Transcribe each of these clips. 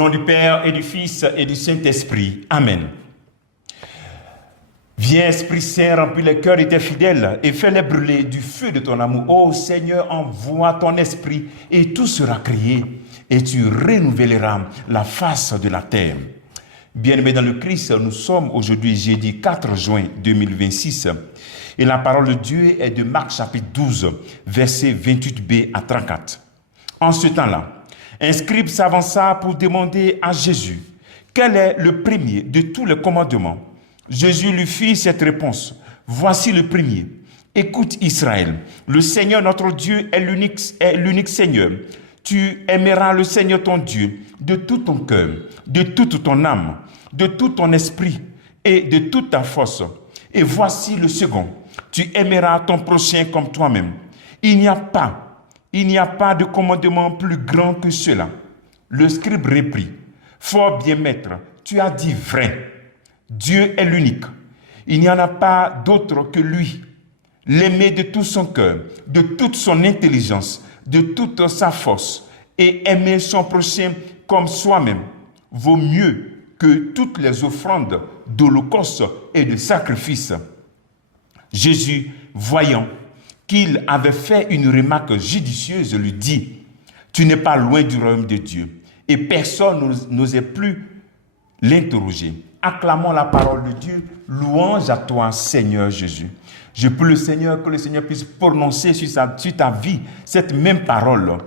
nom du Père et du Fils et du Saint-Esprit. Amen. Viens, Esprit Saint, remplis les cœurs de tes fidèles et fais-les brûler du feu de ton amour. Ô Seigneur, envoie ton esprit et tout sera créé et tu renouvelleras la face de la terre. Bien-aimés dans le Christ, nous sommes aujourd'hui jeudi 4 juin 2026 et la parole de Dieu est de Marc chapitre 12, versets 28b à 34. En ce temps-là, un scribe s'avança pour demander à Jésus quel est le premier de tous les commandements. Jésus lui fit cette réponse. Voici le premier. Écoute Israël, le Seigneur notre Dieu est l'unique Seigneur. Tu aimeras le Seigneur ton Dieu de tout ton cœur, de toute ton âme, de tout ton esprit et de toute ta force. Et voici le second. Tu aimeras ton prochain comme toi-même. Il n'y a pas de commandement plus grand que cela. Le scribe reprit. Fort bien, maître, tu as dit vrai. Dieu est l'unique. Il n'y en a pas d'autre que lui. L'aimer de tout son cœur, de toute son intelligence, de toute sa force, et aimer son prochain comme soi-même, vaut mieux que toutes les offrandes d'holocauste et de sacrifices. Jésus, voyant qu'il avait fait une remarque judicieuse, lui dit, « Tu n'es pas loin du royaume de Dieu. » Et personne n'osait plus l'interroger. Acclamons la parole de Dieu. Louange à toi, Seigneur Jésus. Je prie le Seigneur que le Seigneur puisse prononcer sur ta vie cette même parole.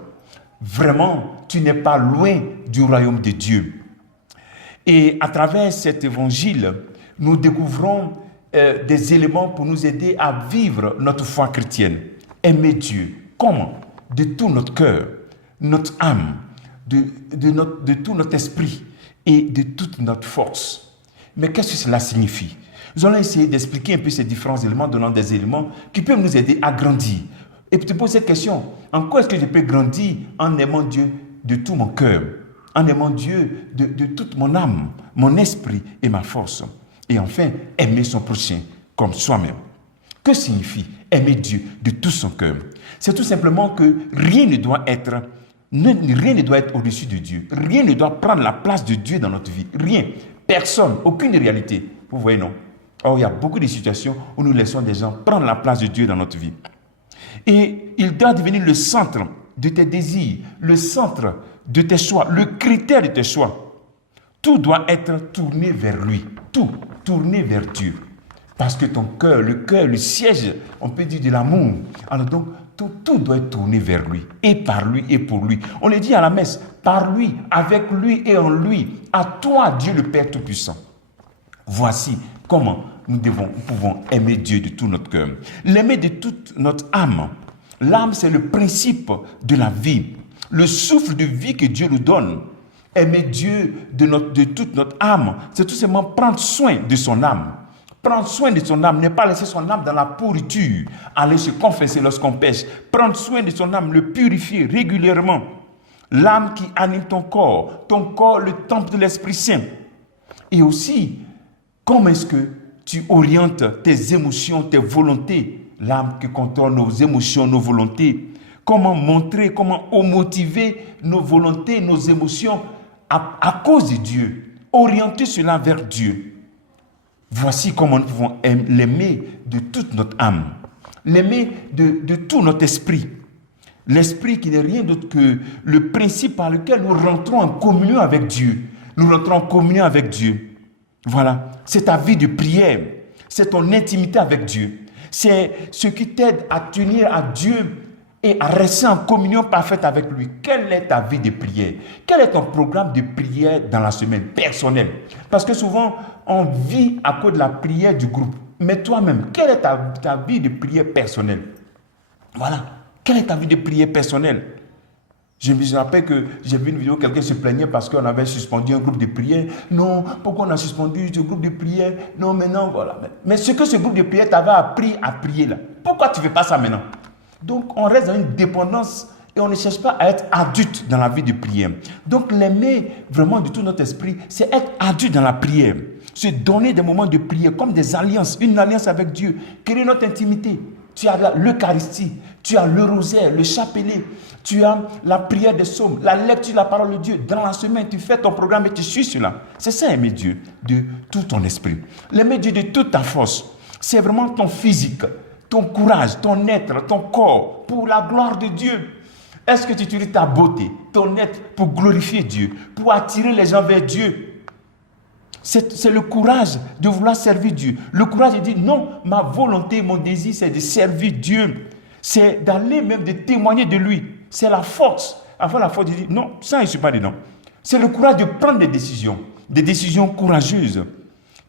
Vraiment, tu n'es pas loin du royaume de Dieu. Et à travers cet évangile, nous découvrons des éléments pour nous aider à vivre notre foi chrétienne. Aimer Dieu. Comment? De tout notre cœur, notre âme, de tout notre esprit et de toute notre force. Mais qu'est-ce que cela signifie? Nous allons essayer d'expliquer un peu ces différents éléments, donnant des éléments qui peuvent nous aider à grandir. Et puis te poser cette question, en quoi est-ce que je peux grandir en aimant Dieu de tout mon cœur, en aimant Dieu de toute mon âme, mon esprit et ma force? Et enfin, aimer son prochain comme soi-même. Que signifie aimer Dieu de tout son cœur? C'est tout simplement que rien ne doit être au-dessus de Dieu. Rien ne doit prendre la place de Dieu dans notre vie. Rien. Personne. Aucune réalité. Vous voyez, non? Or, il y a beaucoup de situations où nous laissons des gens prendre la place de Dieu dans notre vie. Et il doit devenir le centre de tes désirs, le centre de tes choix, le critère de tes choix. Tout doit être tourné vers lui. Tout tourné vers Dieu. Parce que ton cœur, le siège, on peut dire de l'amour. Alors donc, tout doit être tourné vers lui, et par lui, et pour lui. On le dit à la messe, par lui, avec lui et en lui, à toi, Dieu le Père Tout-Puissant. Voici comment nous pouvons aimer Dieu de tout notre cœur. L'aimer de toute notre âme. L'âme, c'est le principe de la vie, le souffle de vie que Dieu nous donne. Aimer Dieu de toute notre âme, c'est tout simplement prendre soin de son âme. Prendre soin de son âme, ne pas laisser son âme dans la pourriture, aller se confesser lorsqu'on pêche. Prendre soin de son âme, le purifier régulièrement. L'âme qui anime ton corps, le temple de l'Esprit Saint. Et aussi, comment est-ce que tu orientes tes émotions, tes volontés, l'âme qui contrôle nos émotions, nos volontés. Comment montrer, comment motiver nos volontés, nos émotions à cause de Dieu. Orienter cela vers Dieu. Voici comment nous pouvons l'aimer de toute notre âme, l'aimer de tout notre esprit. L'esprit qui n'est rien d'autre que le principe par lequel nous rentrons en communion avec Dieu. Nous rentrons en communion avec Dieu. Voilà, c'est ta vie de prière, c'est ton intimité avec Dieu. C'est ce qui t'aide à tenir à Dieu et à rester en communion parfaite avec lui. Quelle est ta vie de prière? Quel est ton programme de prière dans la semaine personnelle? Parce que souvent, on vit à cause de la prière du groupe. Mais toi-même, quelle est ta vie de prière personnelle? Voilà. Quelle est ta vie de prière personnelle? Je me rappelle que j'ai vu une vidéo, quelqu'un se plaignait parce qu'on avait suspendu un groupe de prière. Non, pourquoi on a suspendu ce groupe de prière? Non, maintenant, voilà. Mais ce que ce groupe de prière t'avait appris à prier là, pourquoi tu ne fais pas ça maintenant? Donc, on reste dans une dépendance et on ne cherche pas à être adulte dans la vie de prière. Donc, l'aimer vraiment de tout notre esprit, c'est être adulte dans la prière. Se donner des moments de prière comme des alliances, une alliance avec Dieu, créer notre intimité. Tu as l'Eucharistie, tu as le rosaire, le chapelet, tu as la prière des psaumes, la lecture de la parole de Dieu. Dans la semaine, tu fais ton programme et tu suis cela. C'est ça, aimer Dieu de tout ton esprit. L'aimer Dieu de toute ta force, c'est vraiment ton physique, ton courage, ton être, ton corps, pour la gloire de Dieu. Est-ce que tu utilises ta beauté, ton être pour glorifier Dieu, pour attirer les gens vers Dieu? C'est le courage de vouloir servir Dieu. Le courage de dire non, ma volonté, mon désir, c'est de servir Dieu. C'est d'aller même de témoigner de lui. C'est la force. Avoir la force de dire non, ça, je ne suis pas dedans. C'est le courage de prendre des décisions courageuses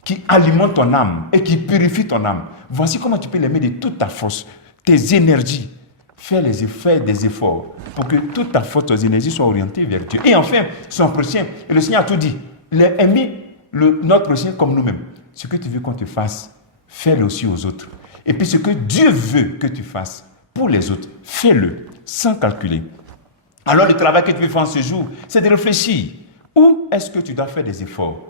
qui alimentent ton âme et qui purifient ton âme. Voici comment tu peux l'aimer de toute ta force, tes énergies. Fais des efforts pour que toute ta force, tes énergies soient orientées vers Dieu. Et enfin, son prochain. Et le Seigneur a tout dit. Aimer notre prochain comme nous-mêmes. Ce que tu veux qu'on te fasse, fais-le aussi aux autres. Et puis ce que Dieu veut que tu fasses pour les autres, fais-le sans calculer. Alors le travail que tu veux faire en ce jour, c'est de réfléchir. Où est-ce que tu dois faire des efforts?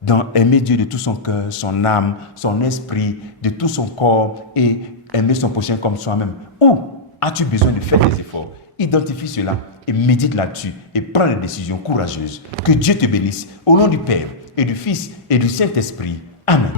Dans aimer Dieu de tout son cœur, son âme, son esprit, de tout son corps et aimer son prochain comme soi-même. Où as-tu besoin de faire des efforts? Identifie cela et médite là-dessus et prends des décisions courageuses. Que Dieu te bénisse au nom du Père et du Fils et du Saint-Esprit. Amen.